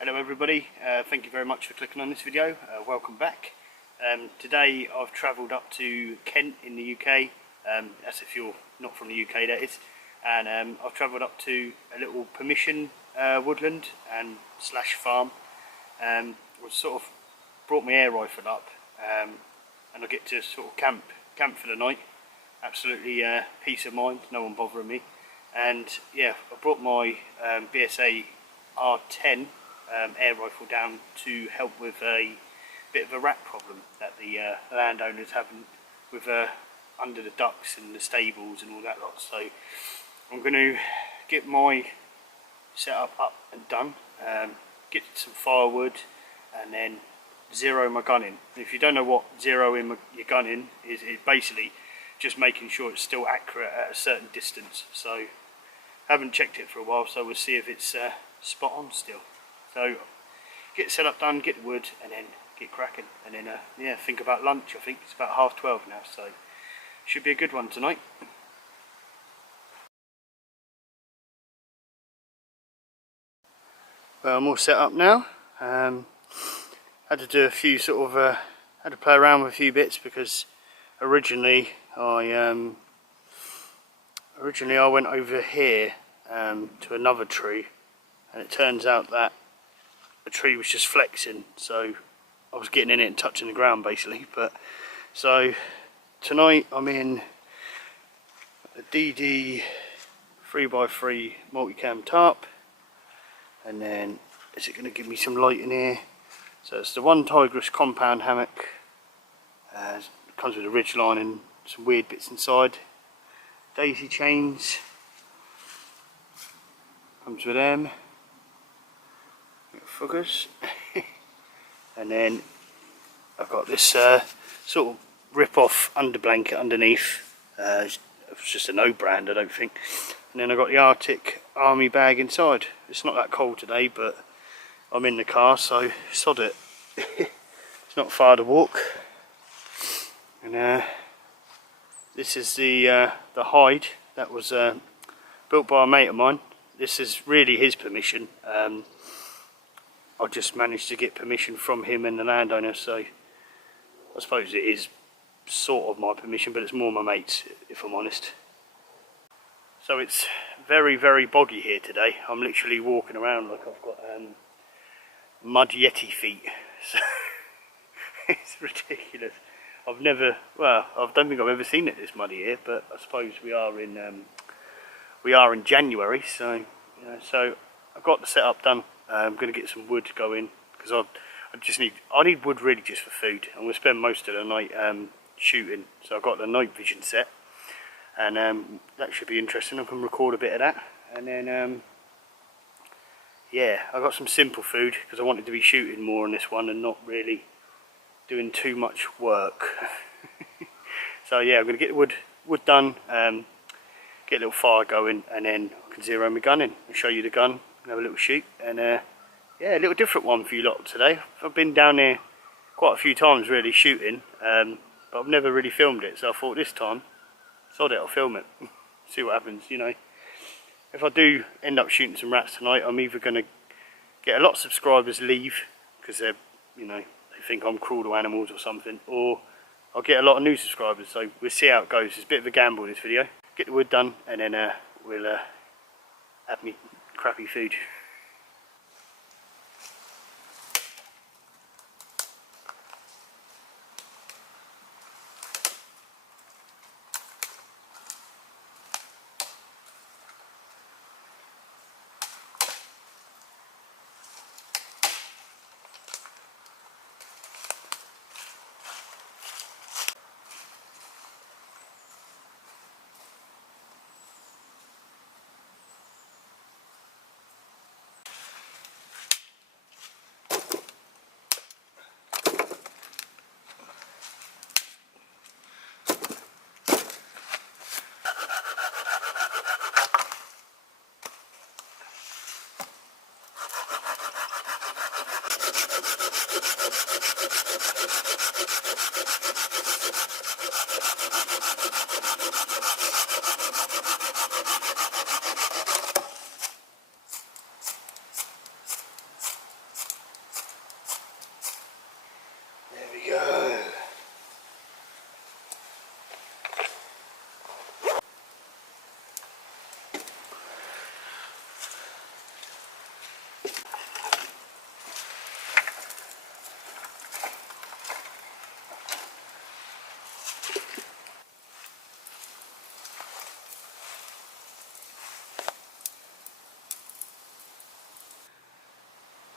Hello everybody, thank you very much for clicking on this video, welcome back. Today I've travelled up to Kent in the UK, that's if you're not from the UK that is, and I've travelled up to a little permission woodland and slash farm. I've sort of brought my air rifle up and I get to sort of camp for the night. Absolutely peace of mind, no one bothering me. And yeah, I brought my BSA R10 air rifle down to help with a bit of a rat problem that the landowners having with under the ducks and the stables and all that lot. So I'm going to get my setup up and done, get some firewood and then zero my gun in. If you don't know what zeroing your gun in is, it's basically just making sure it's still accurate at a certain distance. So I haven't checked it for a while, so we'll see if it's spot on still. So get set up done, get the wood and then get cracking, and then yeah, think about lunch. I think it's about 12:30 now, so should be a good one tonight. Well, I'm all set up now. Had to do a few sort of had to play around with a few bits because originally I went over here to another tree, and it turns out that the tree was just flexing, so I was getting in it and touching the ground basically. But so tonight I'm in a DD 3x3 multicam tarp, and then is it going to give me some light in here? So it's the one Tigress compound hammock. It comes with a ridge line and some weird bits inside. Daisy chains comes with them. Fuggers. And then I've got this sort of rip-off under blanket underneath. It's just a no brand, I don't think. And then I've got the Arctic army bag inside. It's not that cold today, but I'm in the car, so sod it. It's not far to walk. And this is the hide that was built by a mate of mine. This is really his permission. I just managed to get permission from him and the landowner, so I suppose it is sort of my permission, but it's more my mate's, if I'm honest. So it's very, very boggy here today. I'm literally walking around like I've got mud yeti feet. So it's ridiculous. I've never, well, I don't think I've ever seen it this muddy here, but I suppose we are in January, so you know, so I've got the setup done. I'm going to get some wood going because I need wood really just for food. I'm going to spend most of the night shooting, so I've got the night vision set, and that should be interesting. I can record a bit of that, and then yeah, I got some simple food because I wanted to be shooting more on this one and not really doing too much work. So yeah, I'm going to get the wood done, get a little fire going, and then I can zero my gun in and show you the gun. Have a little shoot, and yeah, a little different one for you lot today. I've been down there quite a few times really shooting, but I've never really filmed it, so I thought this time, sod it, I'll film it. See what happens, you know. If I do end up shooting some rats tonight, I'm either going to get a lot of subscribers leave because they're, you know, they think I'm cruel to animals or something, or I'll get a lot of new subscribers. So we'll see how it goes. It's a bit of a gamble this video. Get the wood done, and then we'll have me crappy food.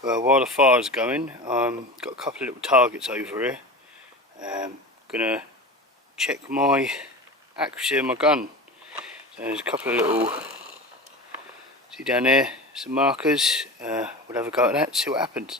Well, while the fire's going, got a couple of little targets over here. Gonna check my accuracy of my gun. So there's a couple of little, see down there, some markers. We'll have a go at that, see what happens.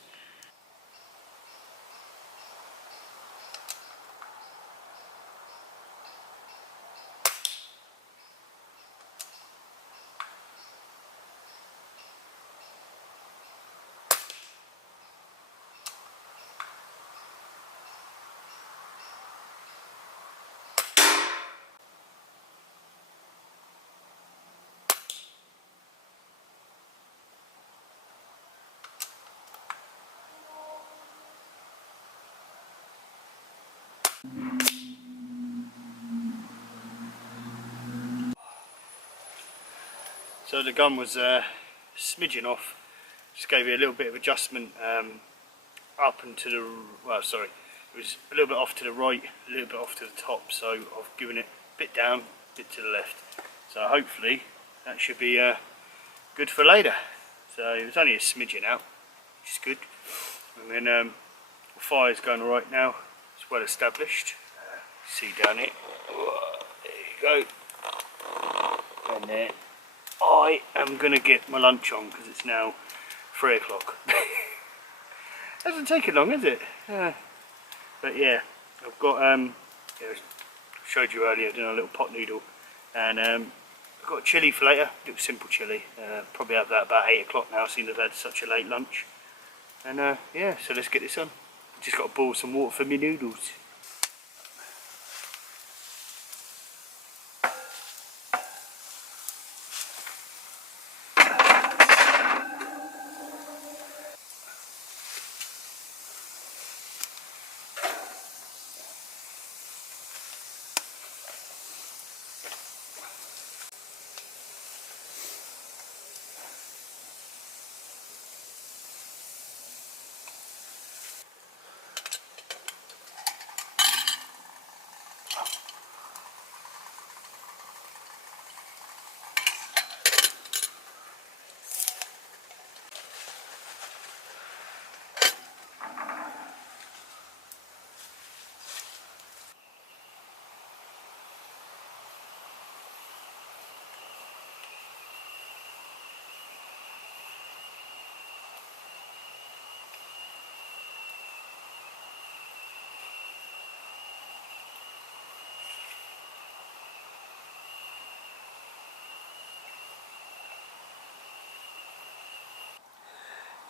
So the gun was smidgen off. Just gave it a little bit of adjustment up and to the, well, sorry, it was a little bit off to the right, a little bit off to the top, so I've given it a bit down, a bit to the left. So hopefully that should be good for later. So it was only a smidgen out, which is good. And then the fire's going alright now, it's well established. See down here, there you go. And then I am going to get my lunch on because it's now 3 o'clock. Hasn't taken long, has it? But yeah, I've got, yeah, I showed you earlier, doing a little pot noodle. And I've got a chilli for later, a little simple chilli. Probably have that about 8 o'clock now, seeing I've had such a late lunch. And yeah, so let's get this on. Just got to boil some water for my noodles.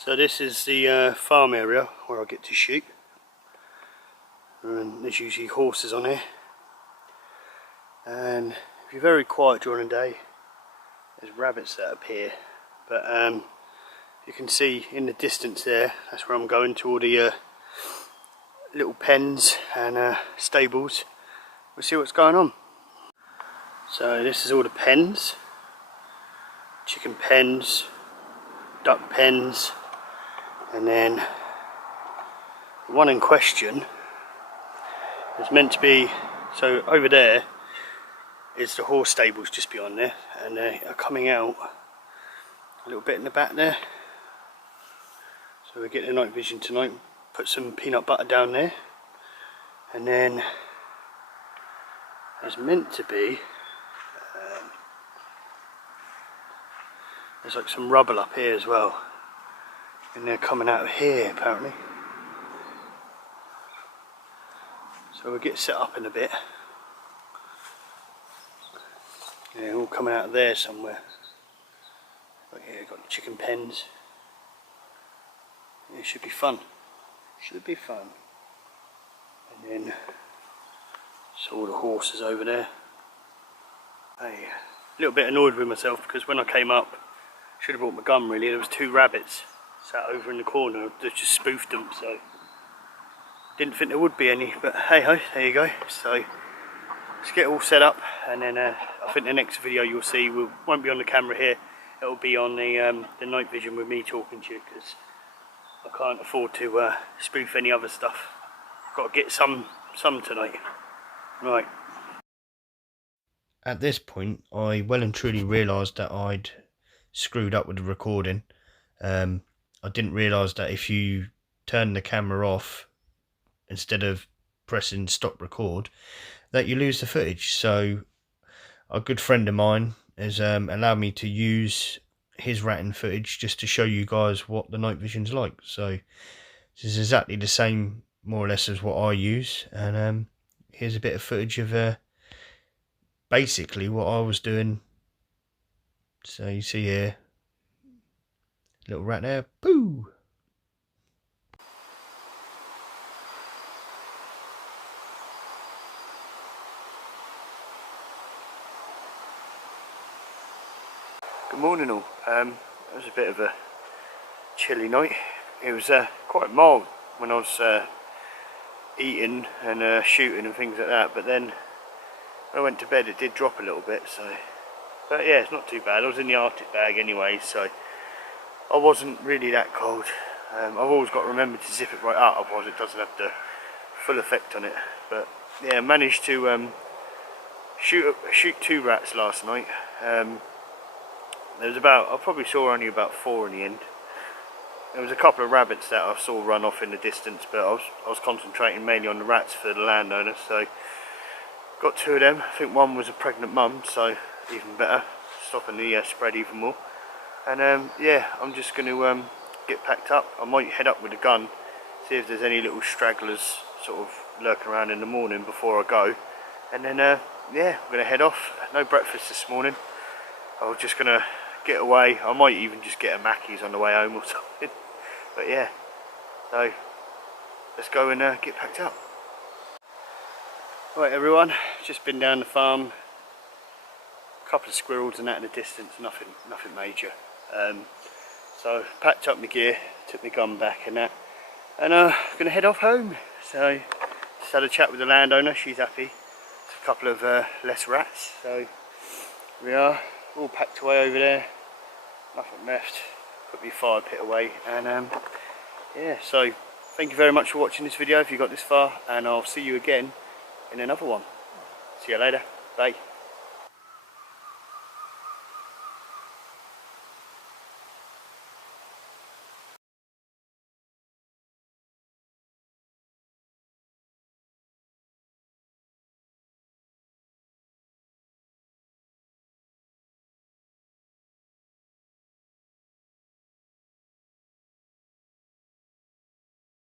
So this is the farm area where I get to shoot, and there's usually horses on here, and if you're very quiet during the day there's rabbits that appear, but you can see in the distance there, that's where I'm going, to all the little pens and stables. We'll see what's going on. So this is all the pens, chicken pens, duck pens. And then the one in question is meant to be, so over there is the horse stables just beyond there, and they are coming out a little bit in the back there. So we'll get the night vision tonight, put some peanut butter down there, and then there's meant to be, there's like some rubble up here as well. And they're coming out of here apparently. So we'll get set up in a bit. Yeah, all coming out of there somewhere. But yeah, got the chicken pens. It should be fun. Should be fun. And then so all the horses over there. A little bit annoyed with myself because when I came up, should have brought my gun really. There was 2 rabbits sat over in the corner, they just spoofed them, so didn't think there would be any, but hey ho, there you go. So let's get it all set up, and then I think the next video you'll see won't be on the camera here, it'll be on the night vision with me talking to you, because I can't afford to spoof any other stuff. I've got to get some tonight. Right. At this point I well and truly realised that I'd screwed up with the recording. I didn't realise that if you turn the camera off instead of pressing stop record, that you lose the footage. So a good friend of mine has allowed me to use his ratting footage just to show you guys what the night vision's like. So this is exactly the same, more or less, as what I use. And here's a bit of footage of basically what I was doing. So you see here, little rat there, poo! Good morning all. It was a bit of a chilly night. It was quite mild when I was eating and shooting and things like that, but then when I went to bed it did drop a little bit, so, but yeah, it's not too bad. I was in the Arctic bag anyway, so I wasn't really that cold. I've always got to remember to zip it right up, otherwise it doesn't have the full effect on it. But yeah, managed to shoot 2 rats last night. There was I probably saw only about 4 in the end. There was a couple of rabbits that I saw run off in the distance, but I was concentrating mainly on the rats for the landowner, so got 2 of them. I think one was a pregnant mum, so even better, stopping the spread even more. And yeah, I'm just going to get packed up. I might head up with a gun, see if there's any little stragglers sort of lurking around in the morning before I go. And then yeah, I'm going to head off. No breakfast this morning. I was just going to get away. I might even just get a Mackey's on the way home or something. But yeah, so let's go and get packed up. Right everyone, just been down the farm. A couple of squirrels and that in the distance, nothing major. So packed up my gear, took my gun back and that, and I'm going to head off home. So just had a chat with the landowner, she's happy. It's a couple of less rats, so we are all packed away over there, nothing left. Put my fire pit away, and yeah, so thank you very much for watching this video if you got this far, and I'll see you again in another one. See you later, bye.